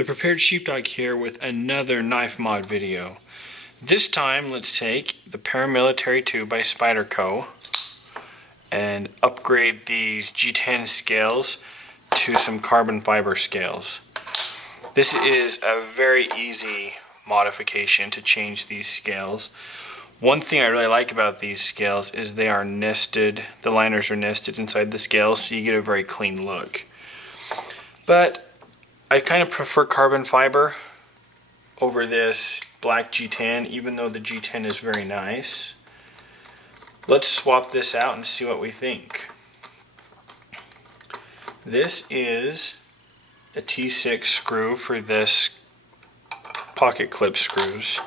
The Prepared Sheepdog here with another knife mod video. This time let's take the Paramilitary 2 by Spyderco and upgrade these G10 scales to some carbon fiber scales. This is a very easy modification to change these scales. One thing I really like about these scales is they are nested, the liners are nested inside the scales, so you get a very clean look. But I kind of prefer carbon fiber over this black G10, even though the G10 is very nice. Let's swap this out and see what we think. This is a T6 screw for this pocket clip screws.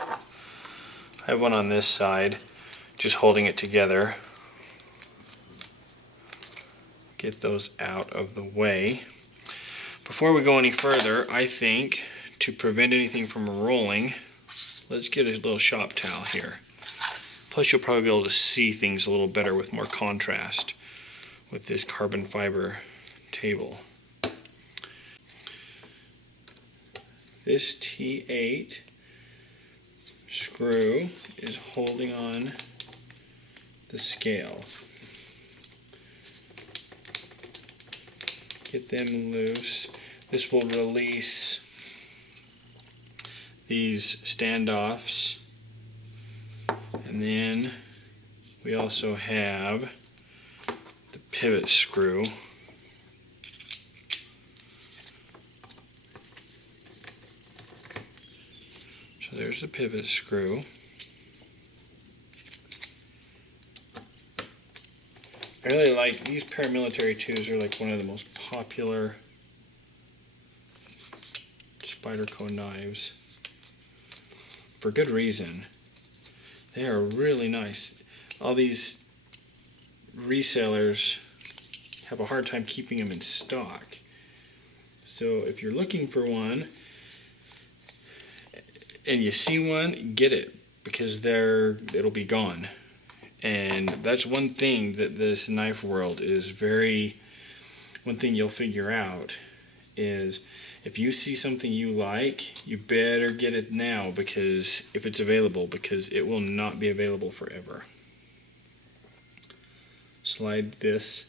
I have one on this side, just holding it together. Get those out of the way. Before we go any further, I think to prevent anything from rolling, let's get a little shop towel here. Plus you'll probably be able to see things a little better with more contrast with this carbon fiber table. This T8 screw is holding on the scale. Get them loose. This will release these standoffs. And then we also have the pivot screw. So there's the pivot screw. I really like these Paramilitary 2s, are like one of the most popular Spyderco knives. For good reason. They are really nice. All these resellers have a hard time keeping them in stock. So if you're looking for one and you see one, get it, because it'll be gone. And that's one thing that this knife world is one thing you'll figure out is if you see something you like, you better get it now, because if it's available, because it will not be available forever. Slide this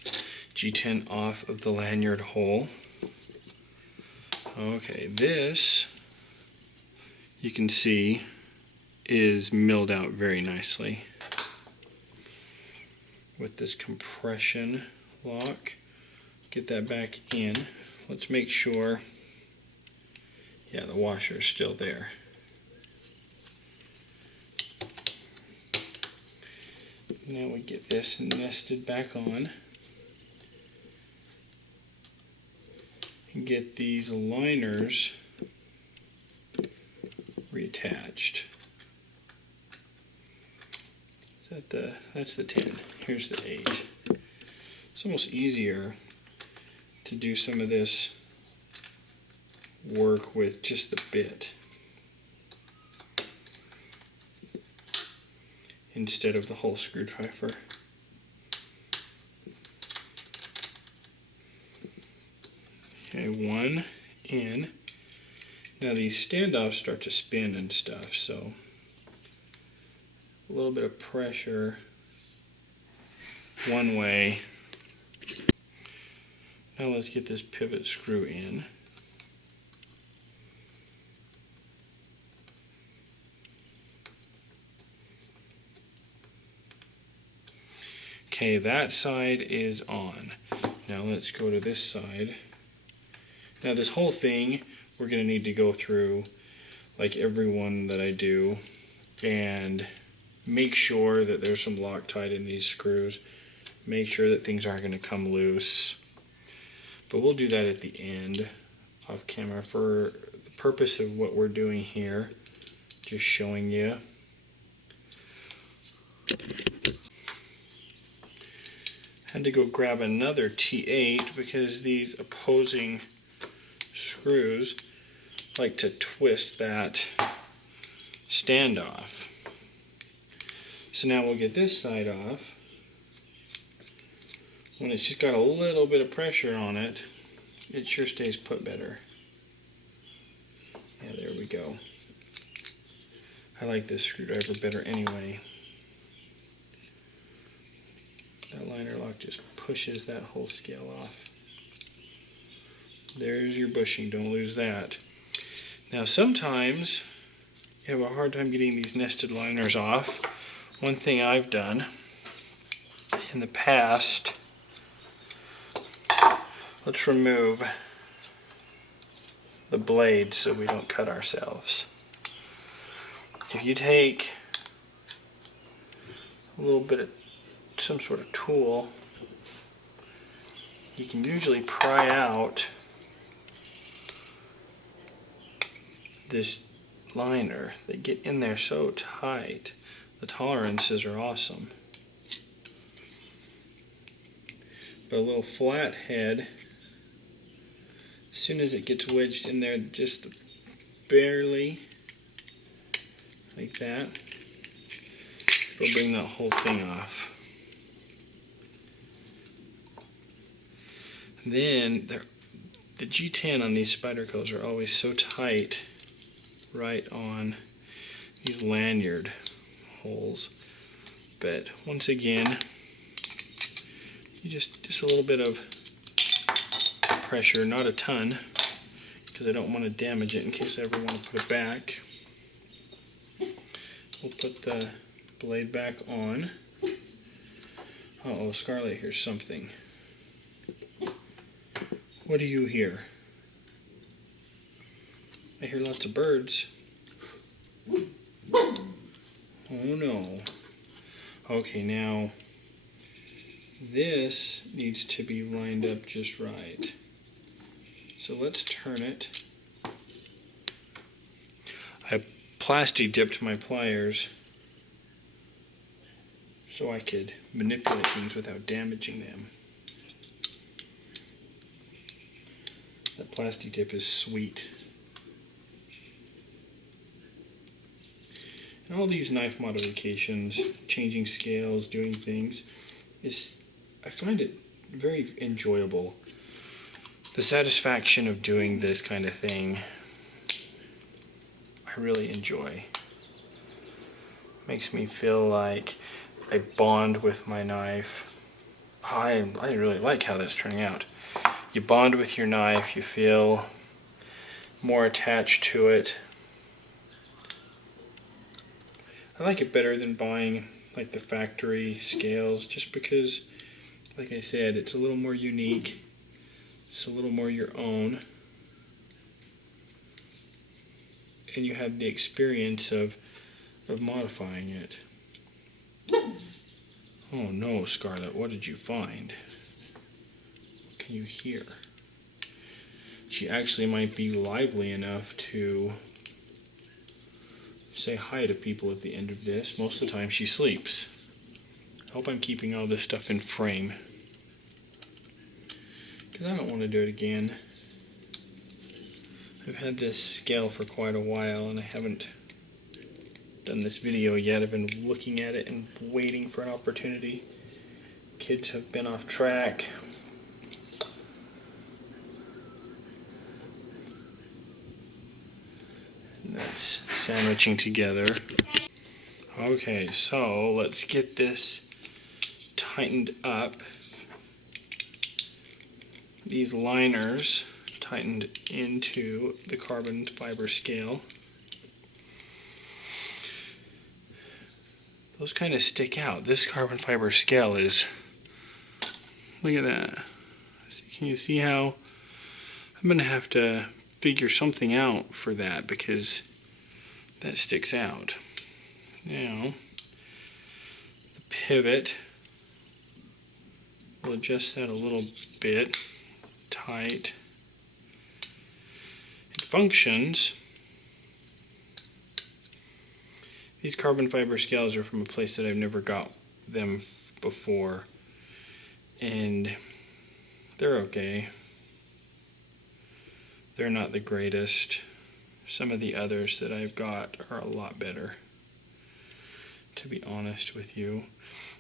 G10 off of the lanyard hole. Okay, this you can see is milled out very nicely with this compression lock. Get that back in. Let's make sure, yeah, the washer is still there. Now we get this nested back on and get these liners reattached. That's the 10. Here's the 8. It's almost easier to do some of this work with just the bit instead of the whole screwdriver. Okay, one in. Now these standoffs start to spin and stuff, so a little bit of pressure one way. Now let's get this pivot screw in. Okay, that side is on. Now let's go to this side. Now this whole thing we're going to need to go through, like every one that I do, and make sure that there's some Loctite in these screws. Make sure that things aren't going to come loose. But we'll do that at the end off camera for the purpose of what we're doing here. Just showing you. Had to go grab another T8 because these opposing screws like to twist that standoff. So now we'll get this side off. When it's just got a little bit of pressure on it, it sure stays put better. we go. I like this screwdriver better anyway. That liner lock just pushes that whole scale off. There's your bushing, don't lose that. Now sometimes you have a hard time getting these nested liners off. One thing I've done in the past, let's remove the blade so we don't cut ourselves. If you take a little bit of some sort of tool, you can usually pry out this liner. They get in there so tight. The tolerances are awesome. But a little flat head, as soon as it gets wedged in there just barely, like that, it'll bring that whole thing off. Then the G10 on these Spydercos are always so tight right on these lanyard holes. But once again, you just a little bit of pressure, not a ton, because I don't want to damage it in case I ever want to put it back. We'll put the blade back on. Uh-oh, Scarlett hears something. What do you hear? I hear lots of birds. Oh no. Okay, now this needs to be lined up just right. So let's turn it. I plastic dipped my pliers so I could manipulate things without damaging them. That plastic dip is sweet. And all these knife modifications, changing scales, doing things, I find it very enjoyable. The satisfaction of doing this kind of thing, I really enjoy. Makes me feel like I bond with my knife. I really like how that's turning out. You bond with your knife, you feel more attached to it. I like it better than buying like the factory scales, just because, like I said, it's a little more unique. It's a little more your own. And you have the experience of modifying it. Oh no, Scarlett, what did you find? What can you hear? She actually might be lively enough to say hi to people at the end of this. Most of the time she sleeps. I hope I'm keeping all this stuff in frame, because I don't want to do it again. I've had this scale for quite a while and I haven't done this video yet. I've been looking at it and waiting for an opportunity. Kids have been off track. And that's sandwiching together. Okay, so let's get this tightened up. These liners tightened into the carbon fiber scale. Those kind of stick out. This carbon fiber scale is, look at that. Can you see how I'm going to have to figure something out for that, because that sticks out. Now, the pivot, we'll adjust that a little bit tight. It functions. These carbon fiber scales are from a place that I've never got them before, and they're okay. They're not the greatest. Some of the others that I've got are a lot better, to be honest with you.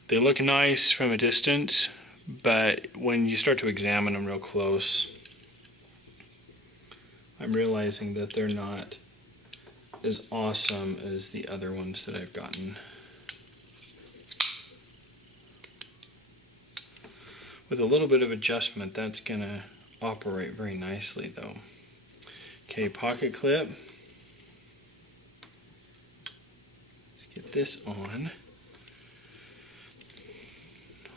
They look nice from a distance, but when you start to examine them real close, I'm realizing that they're not as awesome as the other ones that I've gotten. With a little bit of adjustment, that's going to operate very nicely though. Okay, pocket clip. Let's get this on.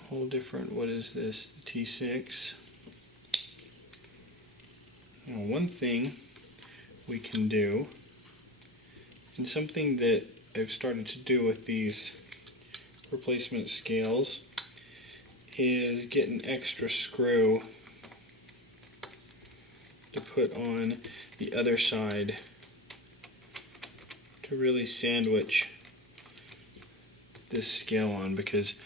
Whole different, what is this? The T6. Now, one thing we can do, and something that I've started to do with these replacement scales, is get an extra screw to put on the other side to really sandwich this scale on, because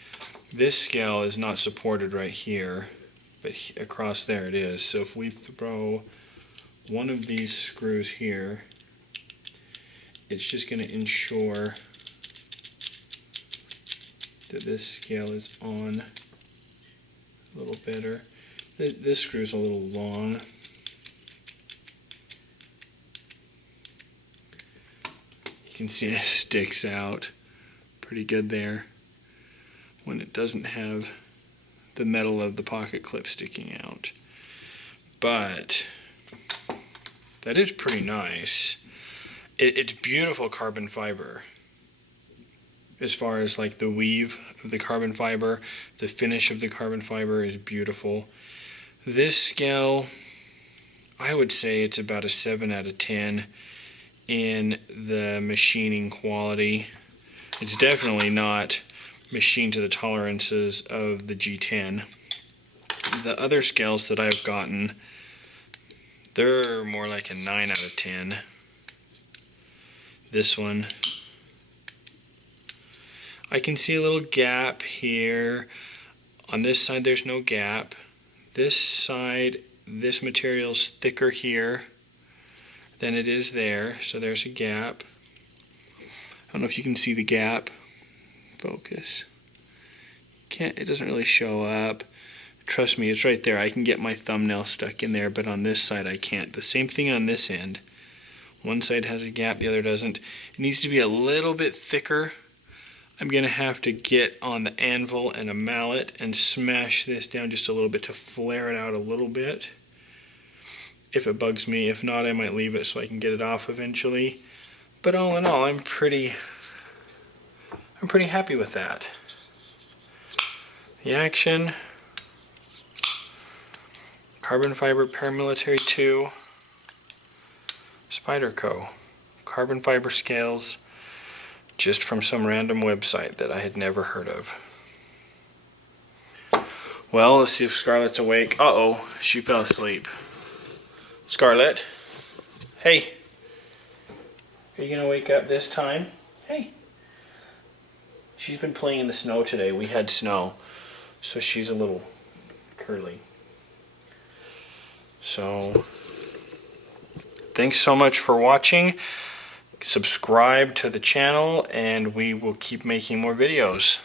this scale is not supported right here, but across there it is. So if we throw one of these screws here, it's just going to ensure that this scale is on a little better. This screw's a little long. You can see it sticks out pretty good there when it doesn't have the metal of the pocket clip sticking out. But that is pretty nice. It's beautiful carbon fiber. As far as like the weave of the carbon fiber, the finish of the carbon fiber is beautiful. This scale, I would say it's about a 7 out of 10 in the machining quality. It's definitely not machined to the tolerances of the G10. The other scales that I've gotten, they're more like a 9 out of 10. This one, I can see a little gap here. On this side there's no gap. This side, this material's thicker here than it is there, so there's a gap. I don't know if you can see the gap. Focus. It doesn't really show up. Trust me, it's right there. I can get my thumbnail stuck in there, but on this side I can't. The same thing on this end. One side has a gap, the other doesn't. It needs to be a little bit thicker. I'm going to have to get on the anvil and a mallet and smash this down just a little bit to flare it out a little bit, if it bugs me. If not, I might leave it so I can get it off eventually. But all in all, I'm pretty happy with that. The action, carbon fiber Paramilitary 2, Spyderco, carbon fiber scales, just from some random website that I had never heard of. Well, let's see if Scarlett's awake. Uh-oh, she fell asleep. Scarlett, hey. Are you gonna wake up this time? Hey. She's been playing in the snow today. We had snow, so she's a little curly. So, thanks so much for watching. Subscribe to the channel and we will keep making more videos.